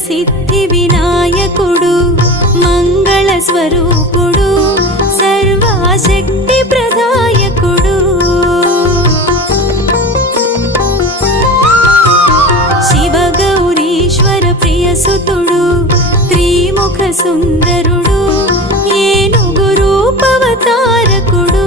సిద్ధి వినాయకుడు మంగళ స్వరూపుడు సర్వశక్తి ప్రదాయకుడు శివ గౌరీశ్వర ప్రియసుతుడు త్రిముఖ సుందరుడు ఏనుగు రూపవతారకుడు